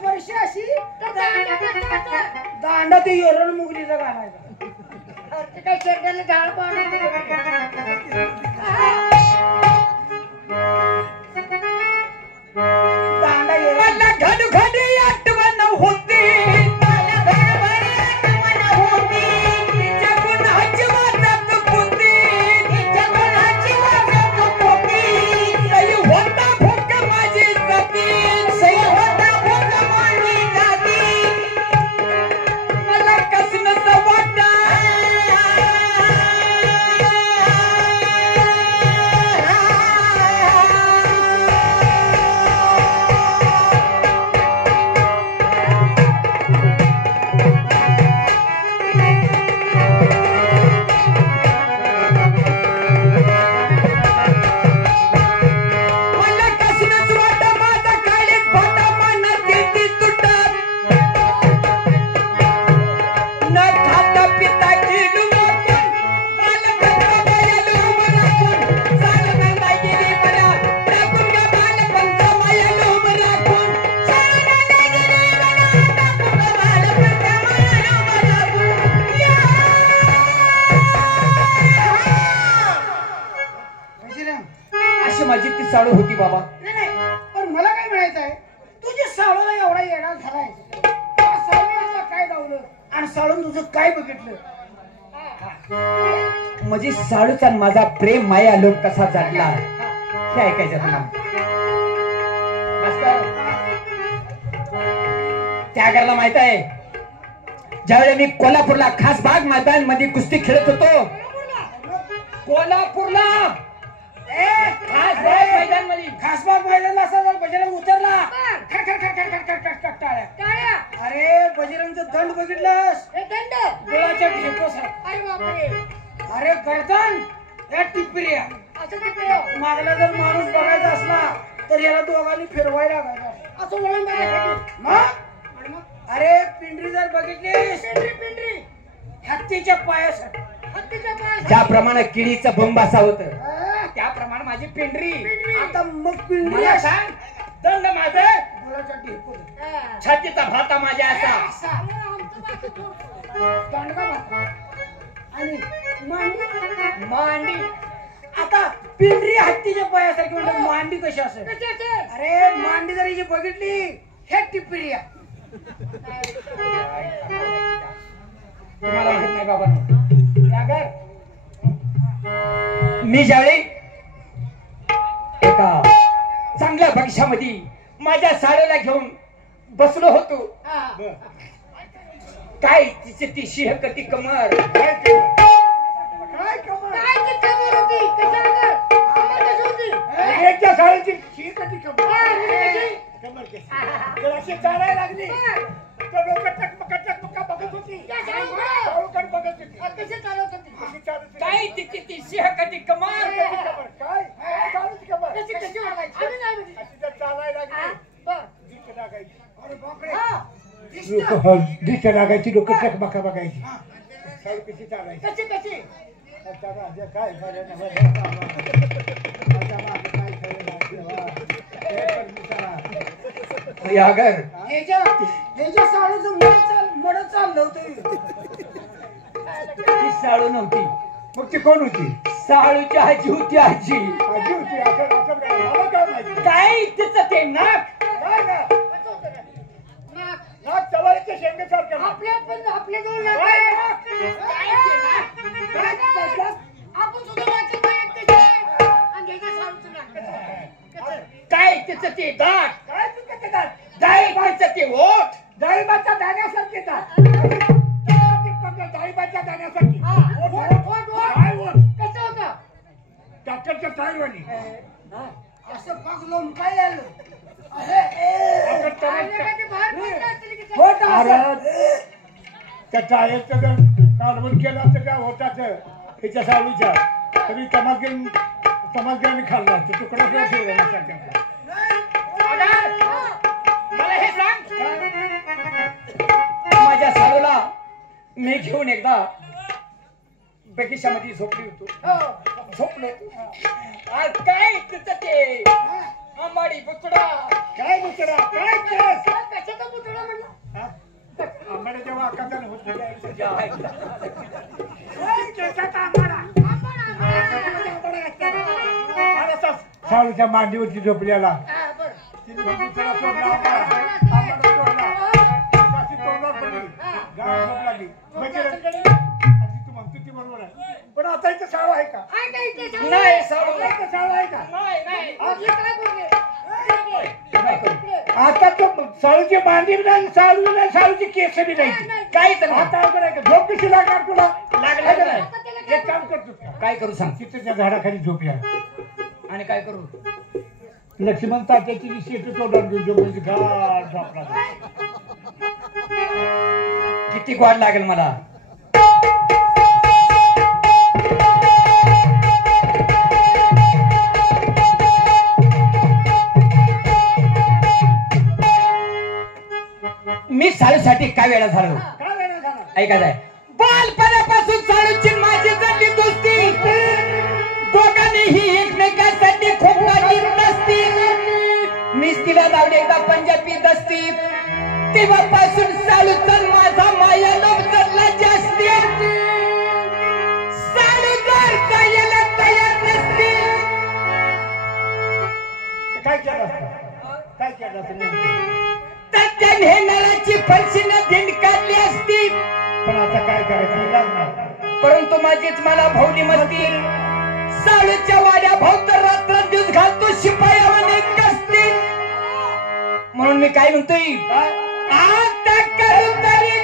वर्षी अशी दांडा ते योरण मुगलीचा घालायचा काय शेरडाला झाड पाडून दांडा योरण घडी आठवण होती साळू होती बाबा. नाही पण मला काय म्हणायचं आहे तुझी साळूला एवढा येडा झालाय साळूला काय गावलं आणि साळून तुझं काय बघितलं म्हणजे साळूचा माझा प्रेम माया लोक कसा जागला हे ऐकायचं तुला. त्या करायला माहित आहे ज्यावेळी मी कोल्हापूरला खास बाग मैदान मध्ये कुस्ती खेळत होतो कोल्हापूरला खासबाग मैदान असा जर बजरंग उतरला अरे बजरंगचं दंड बघितलंस गोळाच्या ढेपोसारखं अरे गर्दन या टिपऱ्या मागला जर माणूस बघायचा असला तर याला दोघांनी फिरवायला लागायचा असं वळण बघायसाठी मग अरे पिंडरी जर बघितलीस पिंडरी हत्तीच्या पायासाठी ज्याप्रमाणे किडीचं बोंब असा होत त्याप्रमाणे माझी पिंडरी. आता मग पिंडरी मला सांग दंड माझं गोळाच्या ढेपो छातीचा भाता माझ्या असा आणि मांडी मांडी. आता पिंडरी हत्तीच्या पायासारखी म्हणजे मांडी कशी असेल अरे मांडी जर हिची बघितली हे टिपरिया तुम्हाला माहित नाही बाबा. मी ज्यावेळी एका चांगल्या बक्षामध्ये माझ्या साडीला घेऊन बसलो होतो काय तिचे ती शिहकती कमर साडीची शिहकती कमर अशी चालायला लागली तर लोक टकमका बघत होती काय तिची ती शिहकती कमर काय चालायला लागली दिसत लागायची लोक टकमका बघायची साडी कशी चालायची कशी काय साडूचं मड चाललं होतं ती साळू नव्हती मग ती कोण होती साळूची आजी होती आजी काय तिचं ते नाक नाक चवळीच्या शेंगेसारखं आपल्या जवळ काय तिचं ते दात काय तुझं ते दात डाळिंबाचं ते ओठ डाळिंबाच्या दाण्यासारखे डाळिंबाच्या दाण्यासारखी काय ओठ कसं होतं डॉक्टरच्या टायरवानी असं पग लोम काय आलं त्या टायरचं जर काढून केलं असतं त्या होताचं त्याच्या सावलीच्या तरी तमासग्याने खाल्ला असतो तुकडा किंवा ठेवला मला हे सांग माझ्या साळूला मी घेऊन एकदा बगीच्यामध्ये झोपली होतो झोपलो आज काय तिचं ते आंबाडी बुचडा काय बुचडा काय केस साळूच्या मांडीवरची झोपल्याला हा, बरं. तिने म्हणली, चला सोडला आम्हाला सोडला. साची तोंडावर पडली. गावात झोप लागली. म्हणजे आणि तू म्हणतो ती बरोबर आहे. पण आता इथं शाळा आहे का? आहे का इथे शाळा? नाही साळू आता इथं शाळा आहे का? नाही हे काय बोलले? आता तो साळूची मांडी नाही, साळू नाही, साळूची केस बी नाही. काहीच नाही. आता अवघड आहे का? झोप कशी लागणार तुला? लागणार का नाही. नाही? एक काम करतो का? काय करू सांग तिथं त्या झाडाखाली झोप या. आणि काय करू लक्ष्मण तात्याची शेट तोंडावर घेऊन झोप म्हणजे गाढ झोपला. किती गोड लागेल मला मी साळूसाठी काय वेळा झालो काय वेळा झाला? ऐकायचंय बालपणापासून साळूची माझी झाली दोस्ती दोघांनीही एकमेकांसाठी खूप काळजी नसती मीच तिला लावली एकदा पंजाबी दस्ती तेव्हापासून साळूचा माझा माया लोक जरला जास्ती साळू जर जायला तयार नसती काय केलं असतं? काय केलं असतं नेमकं? तर त्याने नळाची फरशीनं धिंड काढली असती पण आता काय करायचं? इलाज नाही. परंतु माझीच मला भावली मस्ती साळूच्या वाड्या भावतर रात्र दिवस घालतो शिपायावर एक कसती म्हणून मी काय म्हणतोय आता करू तरी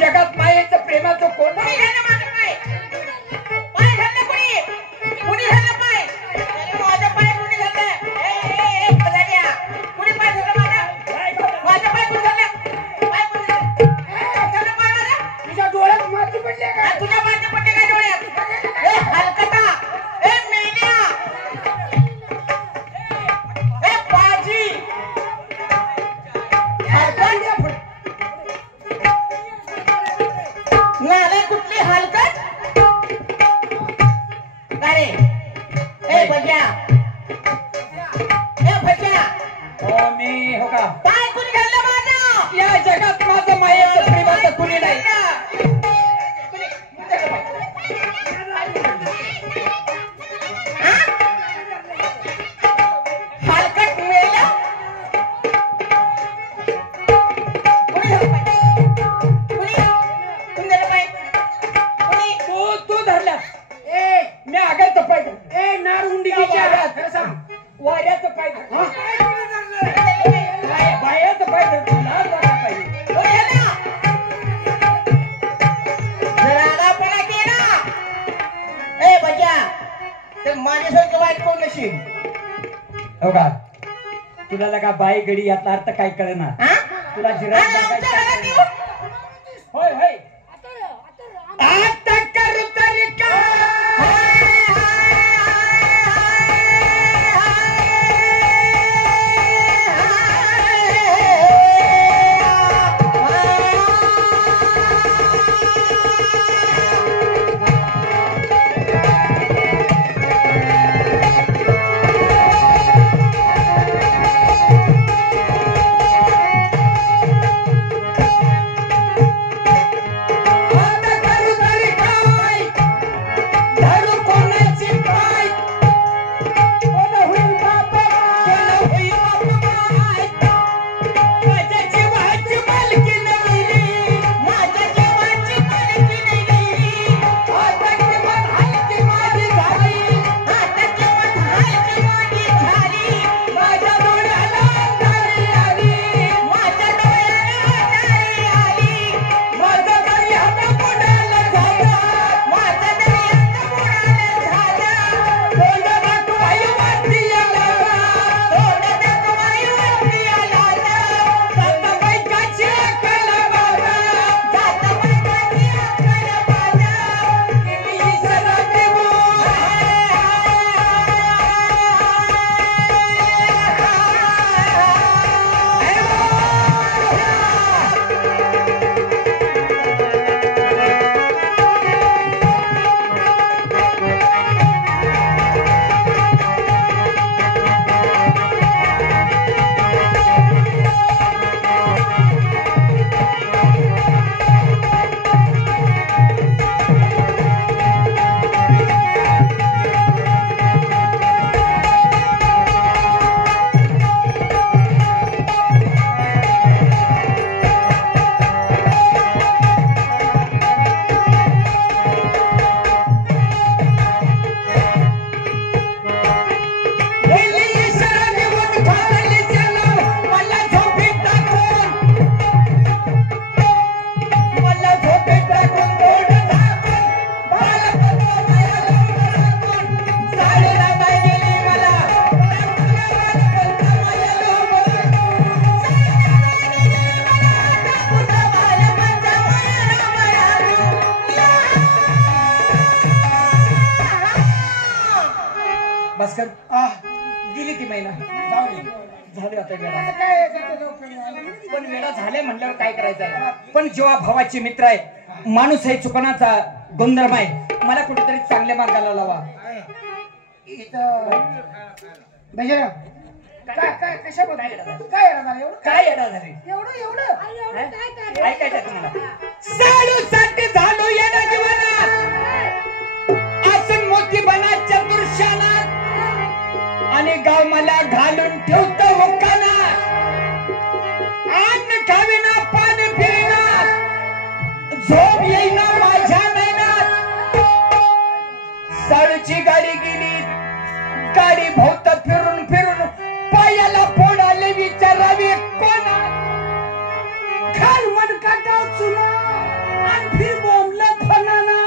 जगात मायेचं प्रेमाचं कोण नाही तुझ्या डोळ्यात माती पडले का? मी हो का या जगात माझं मायेचं प्रेमाचं कुणी नाही तू धरला मी आगायचं पाय ए नार उंडीच्या खरं सांग. वाऱ्याचं पाय बायाचं पाय धरतो लाल वारा पाहिजे माझ्यासारखं वाईट कोण नशील हो का तुला लगा बाई गडी यातला अर्थ काय कळेना तुला जिरा होय होय आता करू तरी सर आह, गेली ती महिना जाऊ दे. झाली आता वेळा आता काय आहे त्याचा उपयोग नाही. पण वेळा झाल्या म्हणल्यावर काय करायचं आहे पण जेव्हा भावाचे मित्र आहे माणूस आहे चुकण्याचा गुणधर्म आहे मला कुठेतरी चांगल्या मार्गाला लावा इथं म्हणजे काय काय कशाबद्दल काय येणार? काय येणार झालं एवढं काय येणार झाली एवढं एवढं ऐकायचं तुम्हाला साडूसाठी झालो येणं जीवनात असून मोठी बनाच्या दृश्यानात आणि गाव मला घालून ठेवतो हुकानात अन्न खावीना पाणी पिना झोप येईना माझ्या नैनात साडूची गाडी गेली गाडी भोवत फिरून फिरून पायाला फोडाले विचारावे कोणा खाल मनकाटा चुना आणि फिर बोंबलं फनाना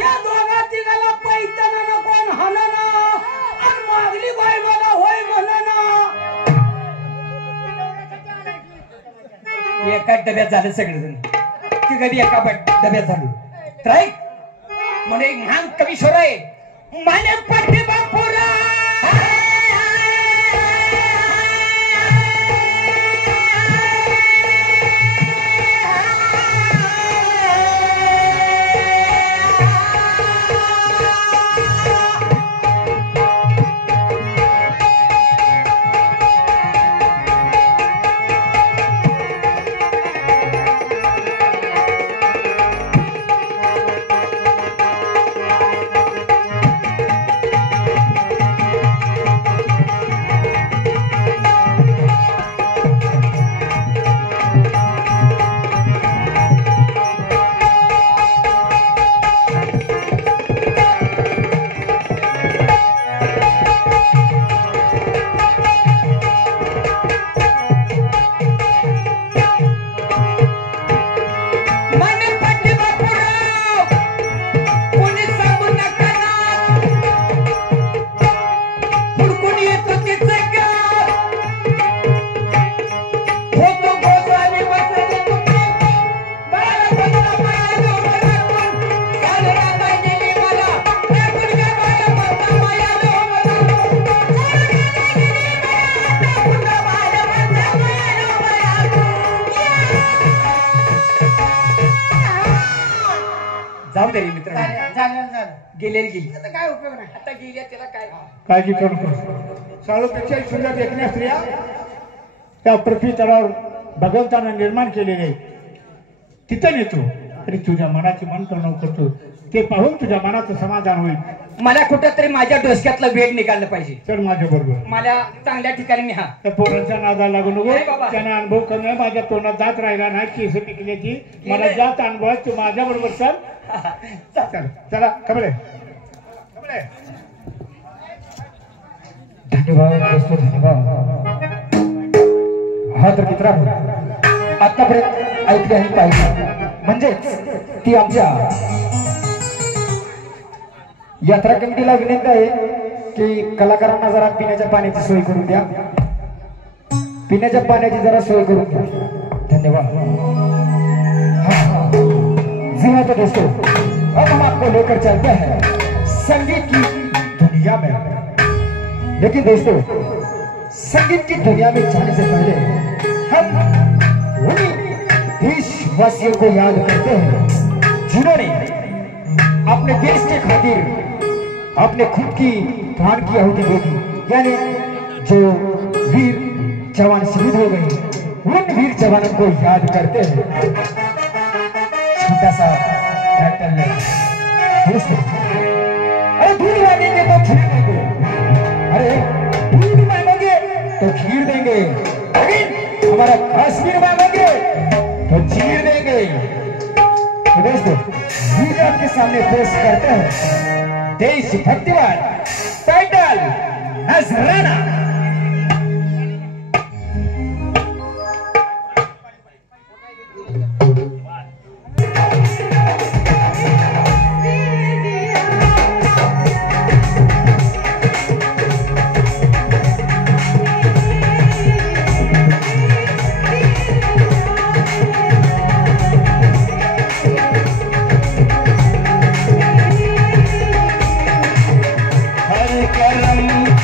या दोघा तिघाला पैताना कोण हाणाना आणि मागली बाई मला होय म्हणाना एकाच डब्यात झालं सगळेजण ती कधी एका डब्यात झालो तर ऐक म्हणून एक महान कवीश्वर आहे माने पट्टी बापुरा जाऊ दे मित्र झालं गेले गेली आता काय उपयोग नाही आता गेल्या त्याला काय काळजी करू नको साडूपेक्षा सुंदर देखण्या स्त्रिया त्या पृथ्वी तळावर भगवंतानं निर्माण केलेले आहे. तिथं नेतो तरी तुझ्या मनाची मन करणं करतो ते पाहून तुझ्या मनाचं समाधान होईल. मला कुठंतरी माझ्या डोसक्यातलं वेग निघालं पाहिजे चल माझ्या बरोबर मला चांगल्या ठिकाणी न्या त्या पोरांच्या नादाला लागू नको नाही बाबा. त्याने अनुभव करणं माझ्या तोंडात जात राहिला नाही केस पिकल्याची मला जात अनुभव आहे. तू माझ्या बरोबर चल चल चला कमळे कमळे धन्यवाद दोस्तो धन्यवाद हा तर मित्रांनो आतापर्यंत ऐकले आणि पाहिजे म्हणजेच ती आमच्या यात्रा कमिटीला विनंती आहे की कलाकारांना जरा पिण्याच्या पाण्याची सोय करून द्या पिण्याच्या पाण्याची जरा सोय करून द्या धन्यवाद जी हाँ तो दोस्तों अब हम आपको लेकर चलते हैं संगीत की दुनिया में लेकिन दोस्तों संगीत की दुनिया में जाने से पहले हम उन्हीं देशवासियों को याद करते हैं जिन्होंने अपने देश के खातिर अपने खुद की प्राण की आहुति दे दी यानी जो वीर जवान शहीद हो गए उन वीर जवानों को याद करते हैं छोटा सा टाइटल है दोस्तों अरे दूध मांगेंगे तो खीर देंगे अरे दूध मांगेंगे तो खीर देंगे लेकिन हमारा कश्मीर मांगेंगे तो चीर देंगे तो दोस्तों ये आपके सामने पेश करते हैं देशभक्तिवाद टाइटल नजराना करम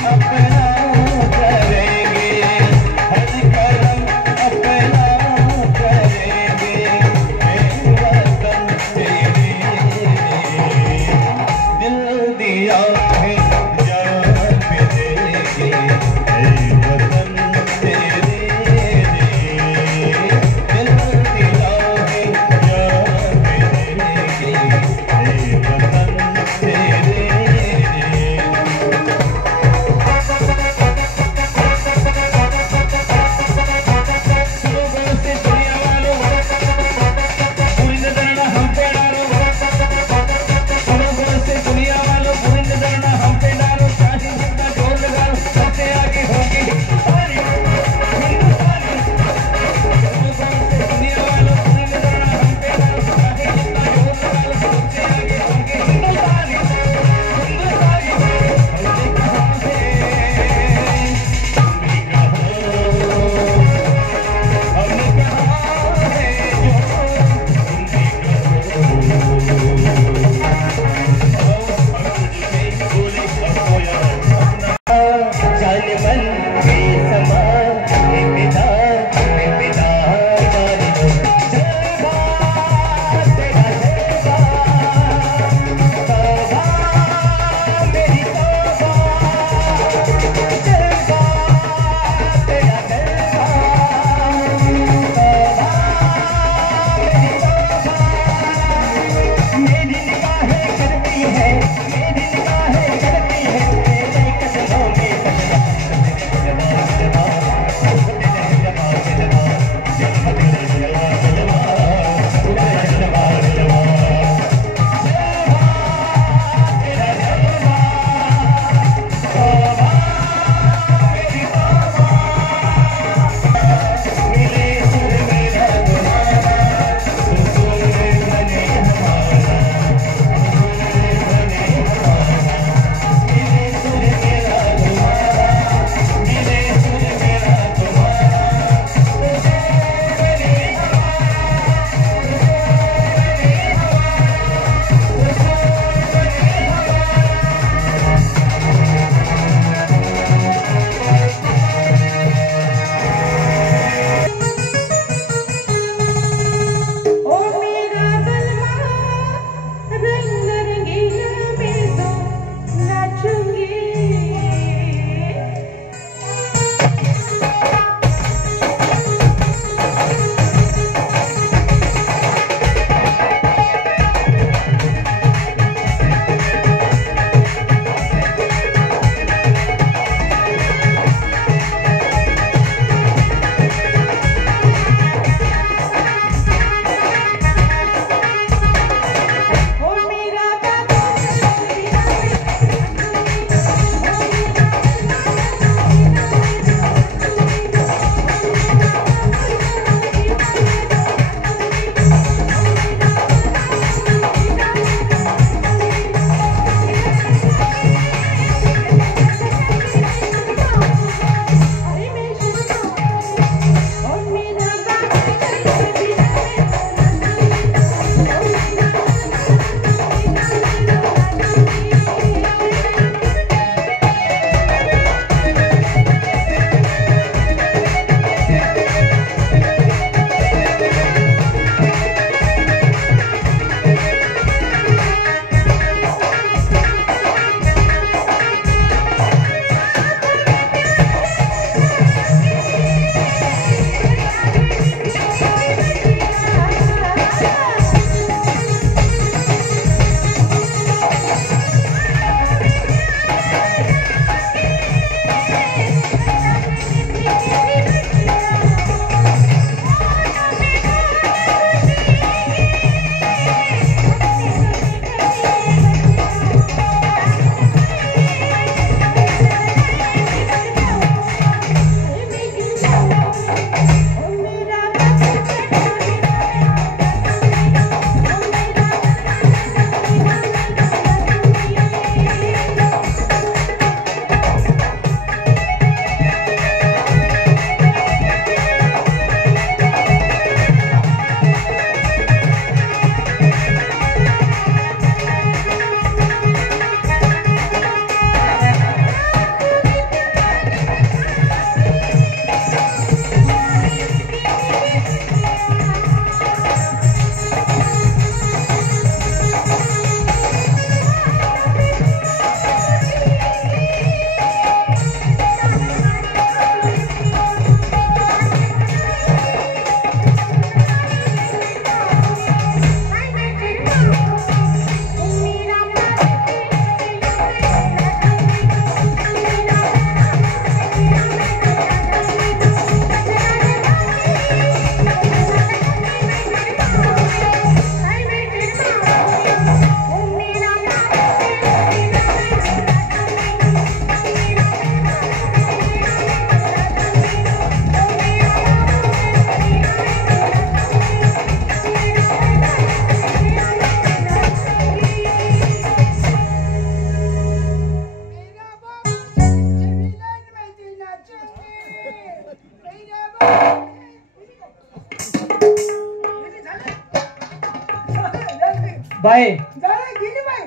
बाय जरा गेली बाई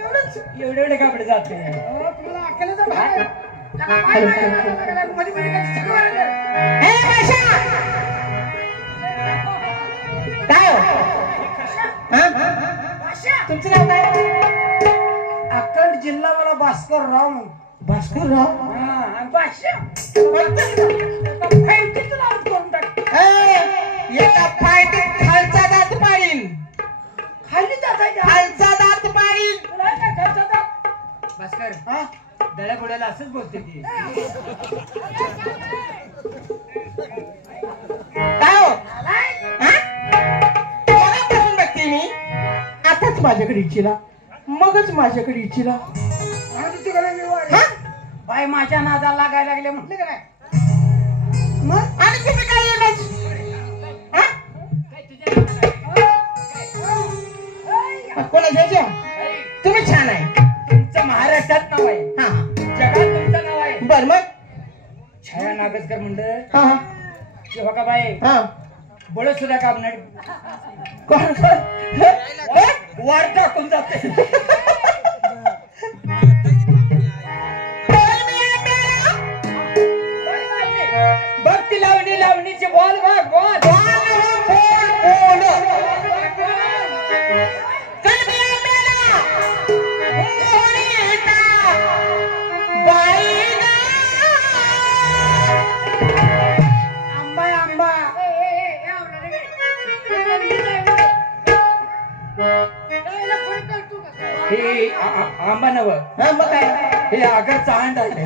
एवढंच एवढे कापडे जाते तुम्हाला अकेला तर बाहेर मध्ये मध्ये काय सगळं वाढलं. काय हो? हा? तुमचं नाव काय? अक्कल जिल्हा मला भास्कर राव म्हणून. भास्कर राव. आणि भाष्य फाईटीचं नाव करून टाक. एका फायटीत खालचा दात पाडीन. खाली जाताय खालचा दात पाडीन. तुला काय खायचं आता? भास्कर हा? दळ्या बुड्याला असंच बोलते ती. काय हो? हा? मगापासून बघते मी. आताच माझ्याकडे इच्छिला, मगच माझ्याकडे इच्छिला. आणि तिकडे मी वाढ. हा? बाई माझ्या नादाला लागायला लागले म्हटले का नाही मग आणि तुम्ही काय येणार? कोणा घ्यायच्या? तुम्ही छान आहे. तुमचं महाराष्ट्रात नाव आहे, हा जगात तुमचं नाव आहे. बर मग. छाया नागजकर म्हणलं हा हा की हो का बाई हा. बळ सुद्धा काम नाही कोण वाढ टाकून जाते. बघ ती लावणी लावणीची बॉल बघ बॉल. आंबा आहे, आंबा. हे आंबा नव मग काय? हे आगरचा अंड आहे.